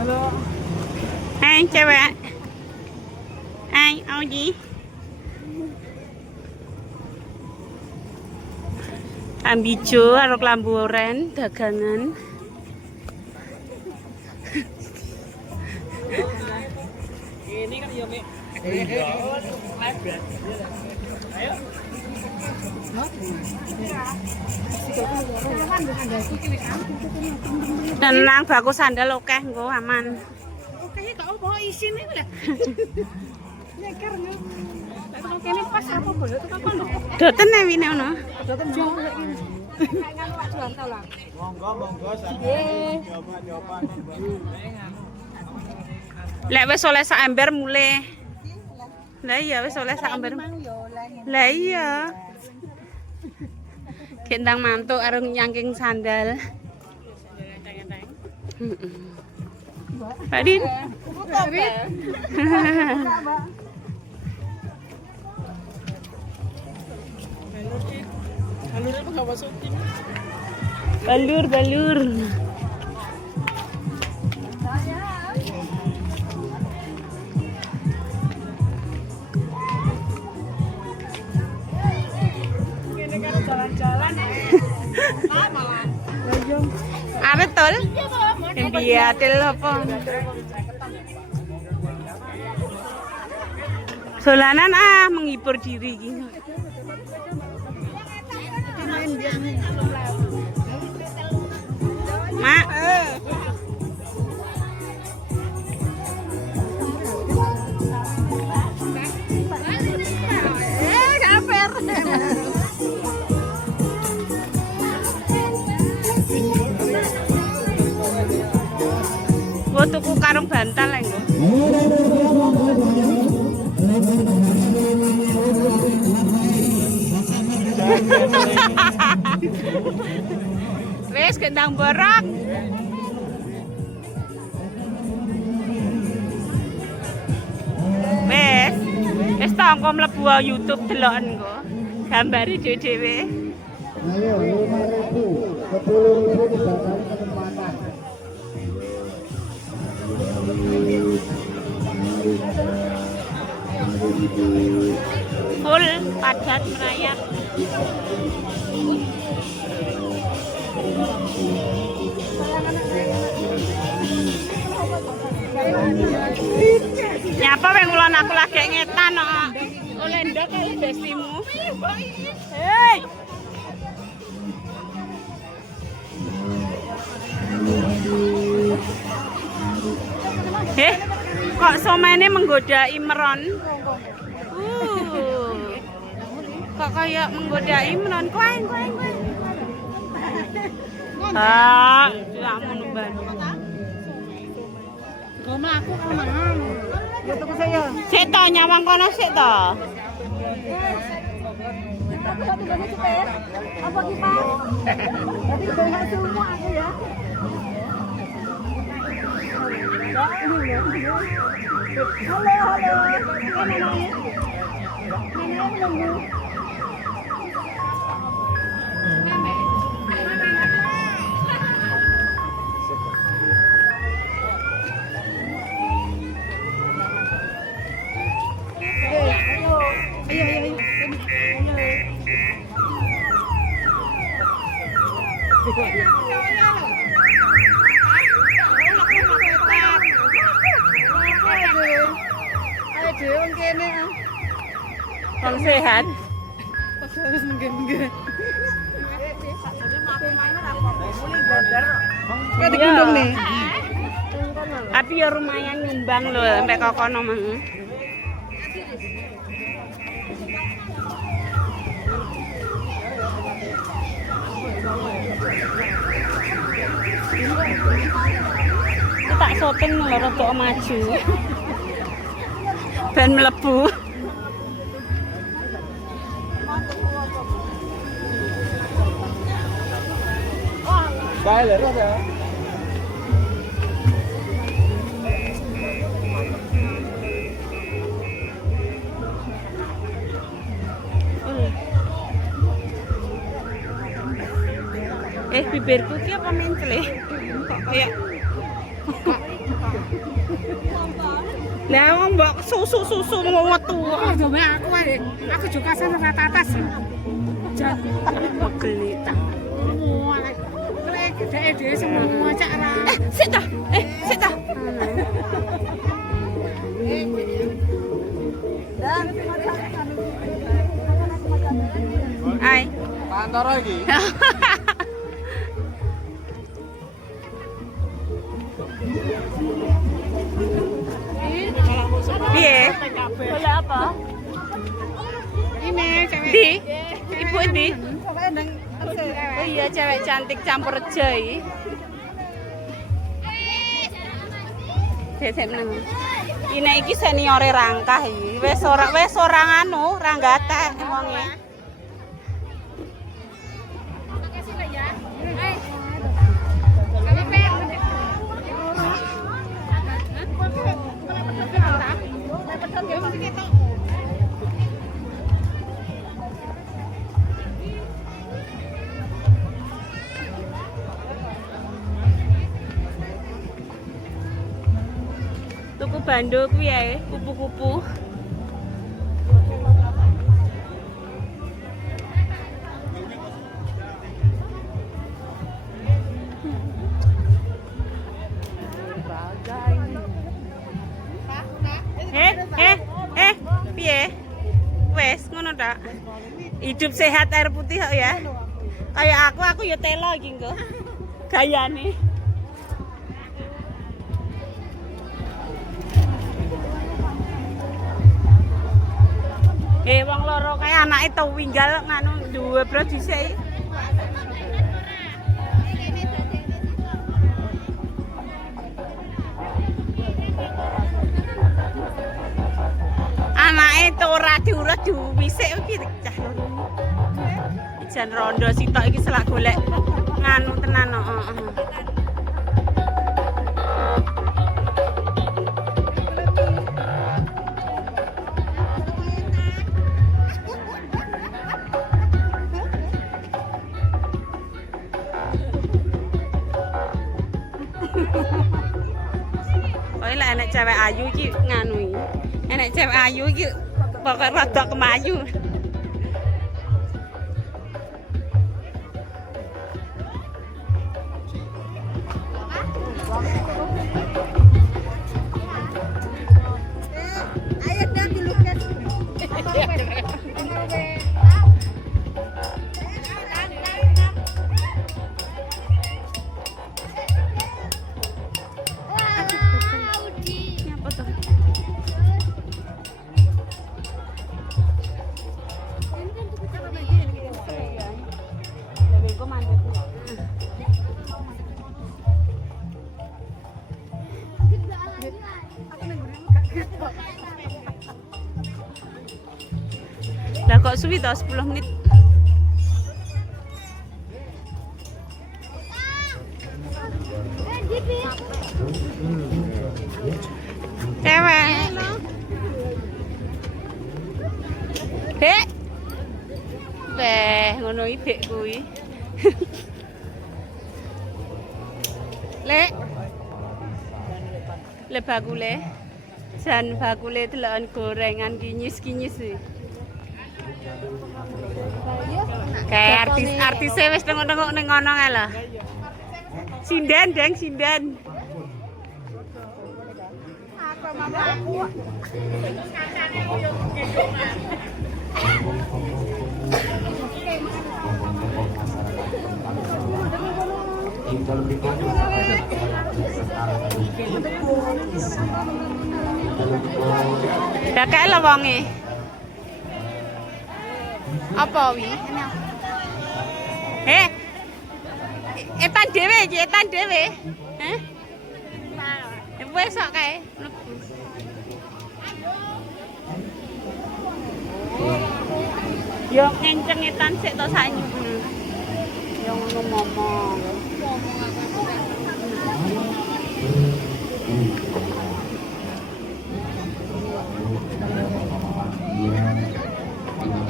Hai cewek. Hai, Audi. Ambijo karo klambu oren dagangan. Ini kan ya, Mek. Ayo. Tenang, baku sandal oke, nggo aman. Oke, tak apa isine lho. Nyeker lho. Lah kok kene pas apa boleh tekan kono. Doten nek wine ono. Doten jo lek iki. Jual tau lah. Monggo coba. Lek wis oleh sak ember mulai. Lah iya wis oleh sak ember. Lah iya. Gendang mantuk arung nyangking sandal. Pak Din. Balur. Jalan-jalan. Malah. Ah betul. Dia apa? Dolanan menghibur diri gitu. Mak. Kaper. Gua tuku karung bantal lho. Wes gendang borok. Wes tangko mlebu YouTube deloken nggo. Gambare dhewe-dhewe. Ayo 5.000, 10.000 tiga kali kesempatan. Full padat merayap. Nyapa weng ulon aku lagi ngetan kok. Oleh ndok kali bestimu. Hei. Kok somene menggoda Imron? Kok kayak menggoda Imron? Koeng. Lamun ban. Gono aku kemana? Ya tuku saya. Sik to nyawang kono sik to. Apa ki, Pak? Tapi bayar semua aku ya. Halo. Nenek menunggu. Ayo. Wong kene Wong sehat. harus menggen-menggen. Kayak digendong nih. Tapi ya lumayan nyumbang loh sampai ke kono mang. Tak syuting lho rada maju. Ben mlebu. Cái là rất là Bibirku ki apa mentle? Kok kayak Lah wong mbok susu mau metu. Oh, dome aku ae. Aku juga sana rata atas. Jan Geli ta. semua. Lek gede semua cak ra. Sik ta. Sik ta. Ai. Kantor lagi. Piye? Boleh apa? Ini cewek. Di? Ibu di? Oh iya cewek cantik campur jai. Ini iki seniore Rangkah iki. Wis ora anu, ra gatek wonge. Tuku bando kuwi ae, kupu-kupu. Piye? Wes ngono tak? Hidup sehat air putih kok ya. Kayak aku ya telo iki engko. Gayane. Wong loro kayak anake tau winggal nganu duwe bro dhisik. Anake to ora diurut diwisik iki cah loro. Ijan rondo sitok iki selak golek nganu tenan heeh. Oh lah enek cewek ayu iki nganu iki. Enek cewek ayu iki pokoke rada kemayu. Ayo dah dilukis. Lah kok suwi to 10 menit. Cewek. Bek. Beh, ngono iki bek kuwi. Lek. Le bakule. Jan bakule deloken gorengan kinyis-kinyis iki. Kayak artis wis tengok-tengok ning ngono kae lho. Sinden, Deng, sinden. Dah kae lho wonge. Apa wi? Etan dhewe iki, etan dhewe. Heh. Wes kok kae mlebu. Yo ngenceng etan sik to sak nyuwun. Yo ngono ngomong.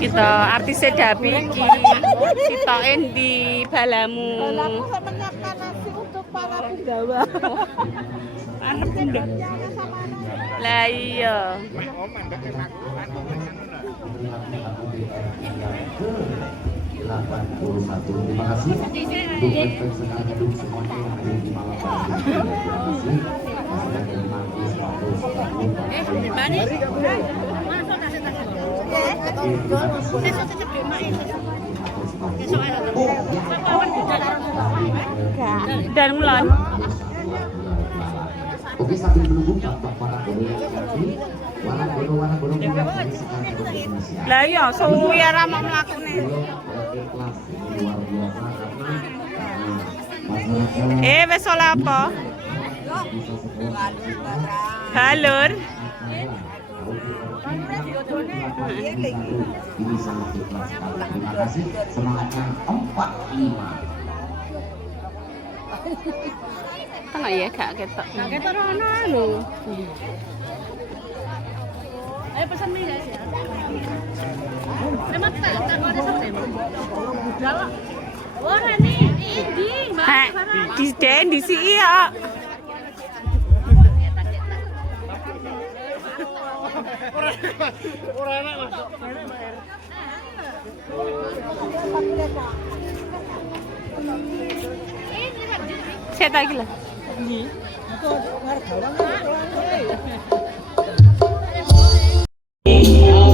Kita artis Dabi iki sitoke di balamu. Balamu menyiapkan nasi untuk para penggawa. Arep ndek. Lah iya. Terima kasih untuk rekan-rekan gedung semuanya yang hadir di malam hari ini. Terima kasih. Dan mulai. Oke, sambil menunggu Bapak para lagi, warna bodong juga dari sekarang Indonesia. Lah iya, suwi ora mau mlakune. Kelas ini luar biasa karena masyarakat Wis oleh apa? bisa sekolah Halur. ini sangat ikhlas sekali. Terima kasih, semangatnya 45. Tengah ya gak ketok. Gak ketok rono lho. Ayo pesan mie guys ya. Emang tak ada sama demo. Galak. Oh, Rani, ini Hah, di den di si iya. Ora enak Mas. Saya tak gila. Iya.